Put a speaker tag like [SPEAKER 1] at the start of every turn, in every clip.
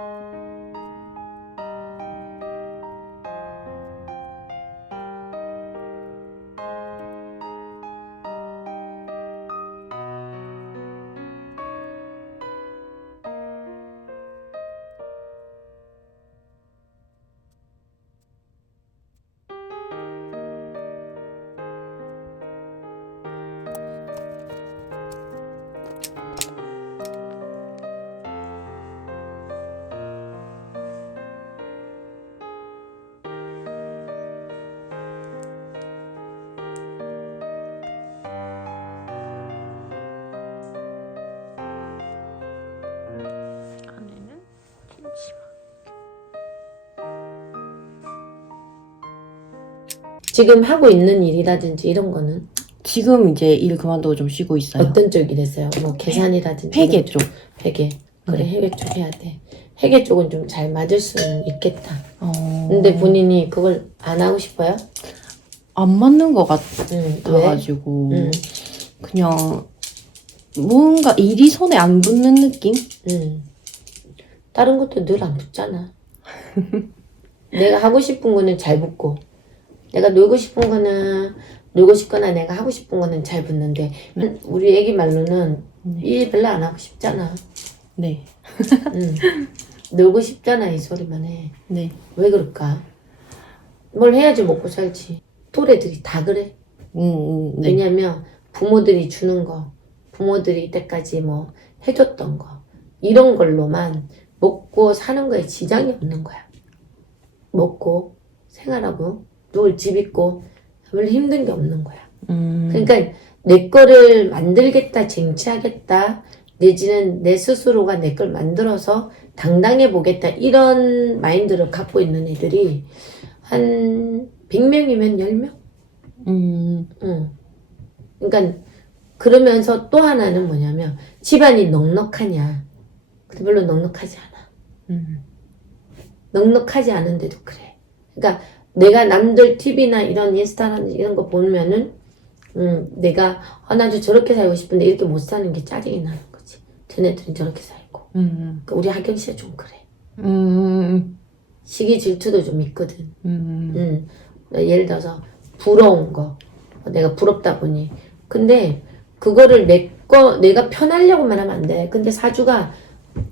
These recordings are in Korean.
[SPEAKER 1] 안
[SPEAKER 2] 지금 하고 있는 일이라든지 이런 거는
[SPEAKER 3] 지금 이제 일 그만두고 좀 쉬고 있어요.
[SPEAKER 2] 어떤 쪽이랬어요? 뭐 계산이라든지
[SPEAKER 3] 회계
[SPEAKER 2] 쪽.
[SPEAKER 3] 쪽.
[SPEAKER 2] 회계 그래
[SPEAKER 3] 네.
[SPEAKER 2] 회계 쪽 해야 돼 회계 쪽은 좀 잘 맞을 수는 있겠다
[SPEAKER 3] 어...
[SPEAKER 2] 근데 본인이 그걸 안 하고 싶어요?
[SPEAKER 3] 안 맞는 것
[SPEAKER 2] 왜?
[SPEAKER 3] 같아가지고
[SPEAKER 2] 응,
[SPEAKER 3] 그냥 뭔가 일이 손에 안 붙는 느낌?
[SPEAKER 2] 응. 다른 것도 늘 안 붙잖아 내가 하고 싶은 거는 잘 붙고 내가 놀고 싶은 거는 놀고 싶거나 내가 하고 싶은 거는 잘 붙는데 우리 애기 말로는
[SPEAKER 3] 네.
[SPEAKER 2] 일 별로 안 하고 싶잖아
[SPEAKER 3] 네,
[SPEAKER 2] 응. 놀고 싶잖아 이 소리만 해
[SPEAKER 3] 네.
[SPEAKER 2] 왜 그럴까? 뭘 해야지 먹고 살지. 또래들이 다 그래.
[SPEAKER 3] 음, 음, 네.
[SPEAKER 2] 왜냐면 부모들이 주는 거, 부모들이 이때까지 뭐 해줬던 거, 이런 걸로만 먹고 사는 거에 지장이 없는 거야. 먹고 생활하고 누굴 집 있고 별 힘든 게 없는 거야.
[SPEAKER 3] 음,
[SPEAKER 2] 그러니까 내 거를 만들겠다, 쟁취하겠다, 내지는 내 스스로가 내 걸 만들어서 당당해 보겠다 이런 마인드를 갖고 있는 애들이 한 100명이면 10명?
[SPEAKER 3] 음.
[SPEAKER 2] 응. 그러니까 그러면서 또 하나는 뭐냐면 집안이 넉넉하냐? 근데 별로 넉넉하지 않아.
[SPEAKER 3] 음.
[SPEAKER 2] 넉넉하지 않은데도 그래. 그러니까 내가 남들 TV나 이런 인스타나 이런 거 보면은 음, 내가 아, 나도 저렇게 살고 싶은데 이렇게 못 사는 게 짜증이 나는 거지. 쟤네들은 저렇게 살고.
[SPEAKER 3] 음.
[SPEAKER 2] 그러니까 우리 하경 씨가 좀 그래.
[SPEAKER 3] 음.
[SPEAKER 2] 시기 질투도 좀 있거든.
[SPEAKER 3] 음.
[SPEAKER 2] 음. 예를 들어서 부러운 거. 내가 부럽다 보니. 근데 그거를 내 거, 내가 편하려고만 하면 안 돼. 근데 사주가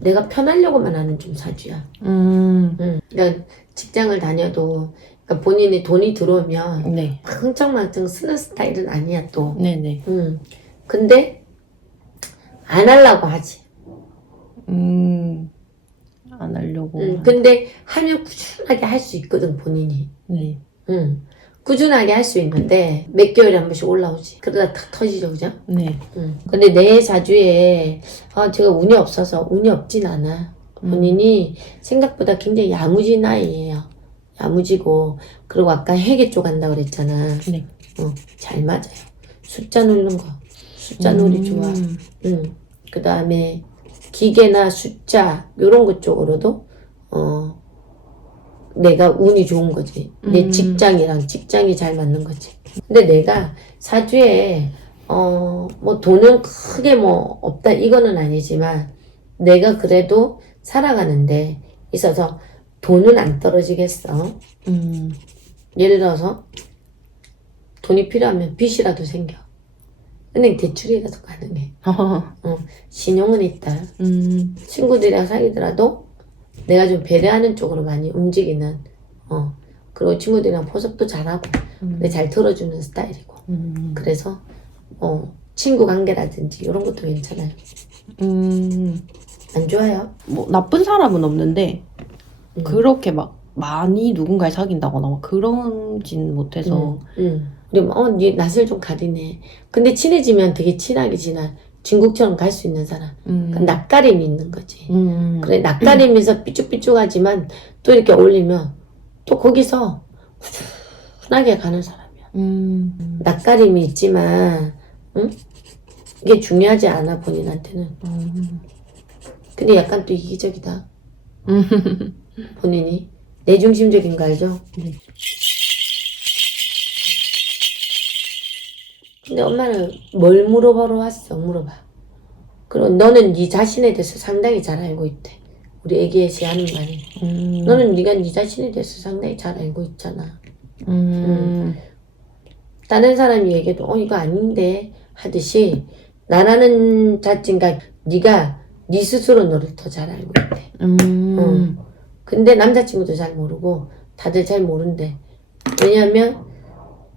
[SPEAKER 2] 내가 편하려고만 하는 좀 사주야.
[SPEAKER 3] 음.
[SPEAKER 2] 음. 그러니까 직장을 다녀도 그러니까 본인이 돈이 들어오면
[SPEAKER 3] 네.
[SPEAKER 2] 막 흥청망청 쓰는 스타일은 아니야 또.
[SPEAKER 3] 네네.
[SPEAKER 2] 음. 근데 안 하려고 하지.
[SPEAKER 3] 음. 안 하려고.
[SPEAKER 2] 음. 근데 하면 꾸준하게 할 수 있거든 본인이.
[SPEAKER 3] 네.
[SPEAKER 2] 음. 꾸준하게 할 수 있는데 몇 개월에 한 번씩 올라오지. 그러다 탁 터지죠, 그죠?
[SPEAKER 3] 네.
[SPEAKER 2] 음. 근데 내 사주에 아 제가 운이 없어서 운이 없진 않아. 본인이 생각보다 굉장히 야무진 아이예요. 야무지고 그리고 아까 회계 쪽 한다 그랬잖아.
[SPEAKER 3] 네.
[SPEAKER 2] 어, 잘 맞아요. 숫자 누르는 거. 숫자 놀이 좋아.
[SPEAKER 3] 음.
[SPEAKER 2] 음. 그 다음에 기계나 숫자 요런 것 쪽으로도 어 내가 운이 좋은 거지. 내
[SPEAKER 3] 음.
[SPEAKER 2] 직장이랑 직장이 잘 맞는 거지. 근데 내가 사주에 어 뭐 돈은 크게 뭐 없다 이거는 아니지만 내가 그래도 살아가는데 있어서 돈은 안 떨어지겠어.
[SPEAKER 3] 음.
[SPEAKER 2] 예를 들어서 돈이 필요하면 빚이라도 생겨. 은행 대출이라도 가능해. 신용은 있다.
[SPEAKER 3] 음.
[SPEAKER 2] 친구들이랑 사귀더라도 내가 좀 배려하는 쪽으로 많이 움직이는 어 그리고 친구들이랑 포섭도 잘하고 근데 잘 들어주는 스타일이고
[SPEAKER 3] 음.
[SPEAKER 2] 그래서 어 친구 관계라든지 이런 것도 괜찮아요
[SPEAKER 3] 음.
[SPEAKER 2] 안 좋아요
[SPEAKER 3] 뭐 나쁜 사람은 없는데
[SPEAKER 2] 음.
[SPEAKER 3] 그렇게 막 많이 누군가를 사귄다거나 막 그러진 못해서
[SPEAKER 2] 음, 음. 우리 어니 낯을 좀 가리네 근데 친해지면 되게 친하게 지나 중국처럼 갈 수 있는 사람
[SPEAKER 3] 음.
[SPEAKER 2] 그 낯가림이 있는 거지
[SPEAKER 3] 음.
[SPEAKER 2] 그래 낯가리면서 삐죽삐죽하지만 또 이렇게 올리면 또 거기서 훈훈하게 가는 사람이야
[SPEAKER 3] 음.
[SPEAKER 2] 낯가림이 있지만, 응? 이게 중요하지 않아, 본인한테는.
[SPEAKER 3] 음.
[SPEAKER 2] 근데 약간 또 이기적이다,
[SPEAKER 3] 음.
[SPEAKER 2] 본인이. 내중심적인 거 알죠?
[SPEAKER 3] 네.
[SPEAKER 2] 근데 엄마는 뭘 물어보러 왔어, 물어봐. 그리고 너는 네 자신에 대해서 상당히 잘 알고 있대. 우리 애기애시 하는 말이.
[SPEAKER 3] 음.
[SPEAKER 2] 너는 네가 네 자신에 대해서 상당히 잘 알고 있잖아.
[SPEAKER 3] 음.
[SPEAKER 2] 다른 사람이 얘기해도 어 이거 아닌데 하듯이 나라는 자체가 네가 네 스스로 너를 더 잘 알고 있대.
[SPEAKER 3] 음.
[SPEAKER 2] 응. 근데 남자친구도 잘 모르고 다들 잘 모른대. 왜냐면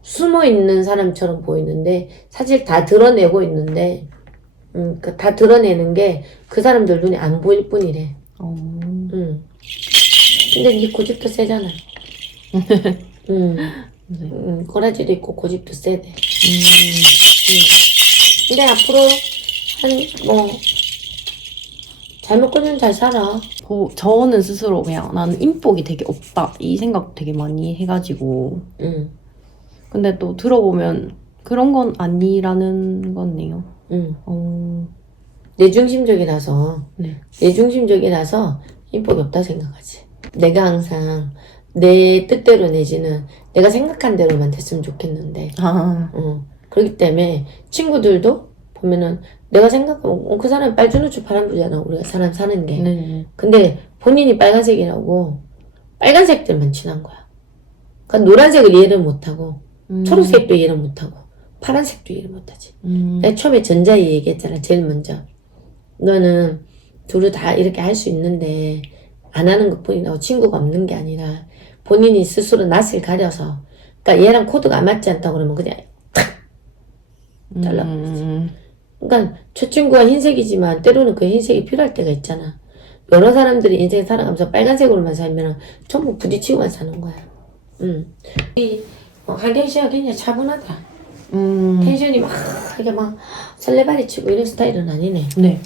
[SPEAKER 2] 숨어 있는 사람처럼 보이는데 사실 다 드러내고 있는데 음, 그다 드러내는 게 그 사람들 눈에 안 보일 뿐이래.
[SPEAKER 3] 어.
[SPEAKER 2] 음. 근데 네 고집도 세잖아. 음.
[SPEAKER 3] 네.
[SPEAKER 2] 음, 꼬라지도 있고 고집도 세대.
[SPEAKER 3] 음.
[SPEAKER 2] 근데 앞으로 한 뭐 잘 먹고는 잘 살아.
[SPEAKER 3] 보- 저는 스스로 그냥 나는 인복이 되게 없다 이 생각 되게 많이 해가지고
[SPEAKER 2] 응,
[SPEAKER 3] 근데 또 들어보면 그런 건 아니라는 거네요.
[SPEAKER 2] 응.
[SPEAKER 3] 어.
[SPEAKER 2] 내중심적이라서
[SPEAKER 3] 네.
[SPEAKER 2] 내중심적이라서 인복이 없다 생각하지. 내가 항상 내 뜻대로 내지는 내가 생각한 대로만 됐으면 좋겠는데,
[SPEAKER 3] 아.
[SPEAKER 2] 어. 그렇기 때문에 친구들도 보면은 내가 생각하면 어, 그 사람이 빨주노초 파란불이잖아 우리가 사람 사는 게.
[SPEAKER 3] 네.
[SPEAKER 2] 근데 본인이 빨간색이라고 빨간색들만 친한 거야. 그러니까 노란색을 이해를 못하고
[SPEAKER 3] 음.
[SPEAKER 2] 초록색도 이해를 못하고 파란색도 이해를 못하지.
[SPEAKER 3] 음.
[SPEAKER 2] 내가 처음에 전자에 얘기했잖아 제일 먼저. 너는 둘을 다 이렇게 할 수 있는데 안 하는 것 뿐이라고 친구가 없는 게 아니라 본인이 스스로 낯을 가려서 그러니까 얘랑 코드가 안 맞지 않다고 그러면 그냥 달라.
[SPEAKER 3] 음.
[SPEAKER 2] 그러니까 저 친구가 흰색이지만 때로는 그 흰색이 필요할 때가 있잖아. 여러 사람들이 인생 살아가면서 빨간색으로만 살면 전부 부딪히고만 사는 거야. 음. 이 어, 하경 씨가 굉장히 차분하다.
[SPEAKER 3] 음.
[SPEAKER 2] 텐션이 막 이게 막 설레발이 치고 이런 스타일은 아니네.
[SPEAKER 3] 네.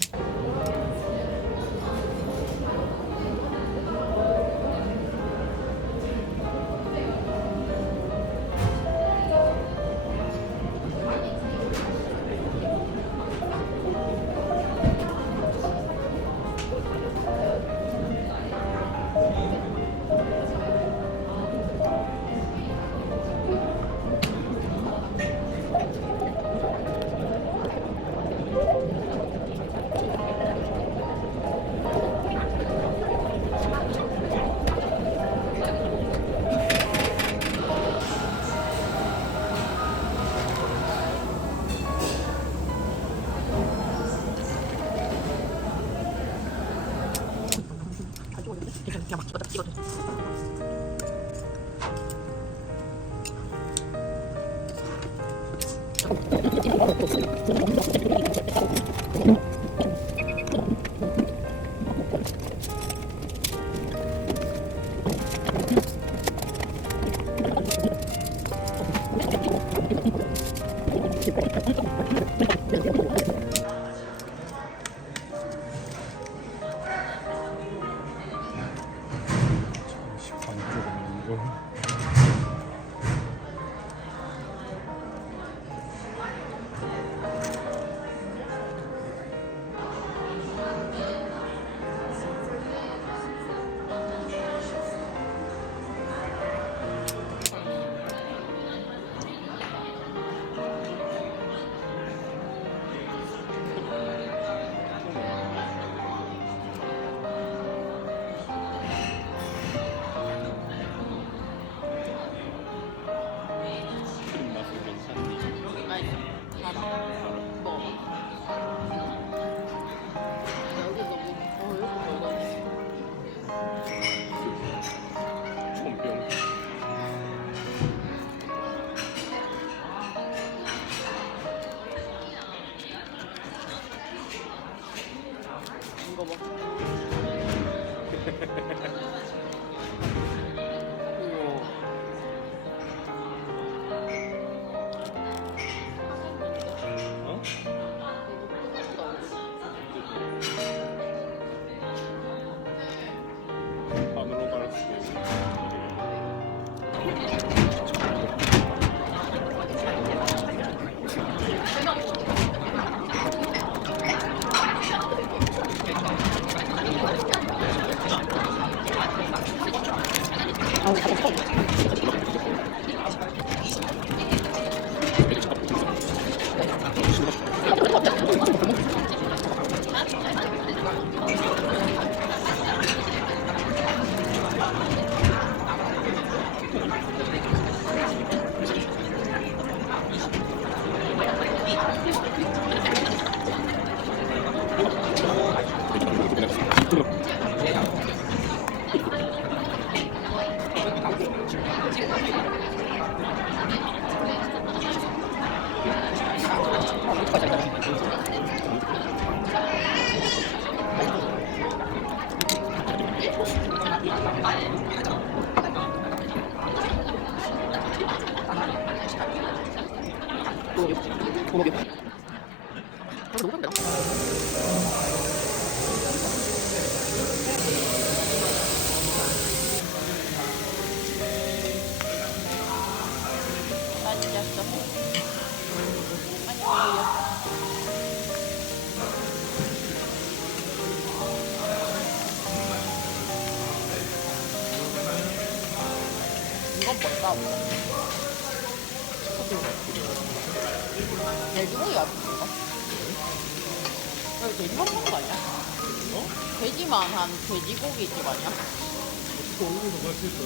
[SPEAKER 4] 뭔가? 돼지고기 거? 여기 돼지만 먹는 거 아니야? 어? 돼지만 한 돼지고기 집 아니야? 거기서 갈수 있어.